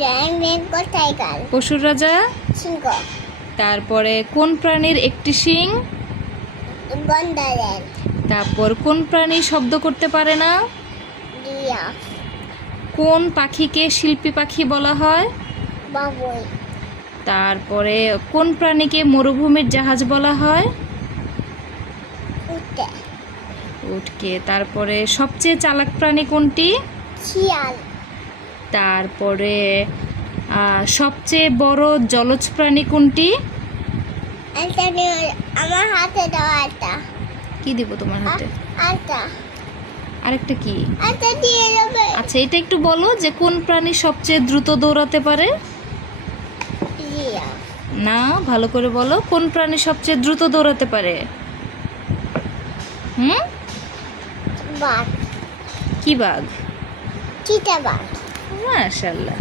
Bengal tiger. পশুর রাজা। সিংহ। তারপরে কোন প্রাণীর একটি শিং? গন্ডারের। তারপর কোন প্রাণী শব্দ করতে পারে না? রিয়া। কোন পাখিকে শিল্পী পাখি বলা হয়? বাবুই। তারপরে কোন প্রাণীকে মরুভূমির জাহাজ বলা হয়? উটে। উটকে। তারপরে সবচেয়ে চালাক প্রাণী কোনটি? শিয়াল। তারপরে সবচেয়ে বড় জলজ প্রাণী কোনটি? আমার হাতে দাও একটা। কি দিব তোমার হাতে? আটা। আরেকটা কি? আটা দিয়ে দেবে। আচ্ছা, এটা একটু বলো যে কোন প্রাণী সবচেয়ে দ্রুত দৌড়াতে পারে? রিয়া। না, ভালো করে বলো, কোন প্রাণী সবচেয়ে দ্রুত দৌড়াতে পারে? বাঘ। কি বাঘ? চিতাবাঘ। মাশাআল্লাহ।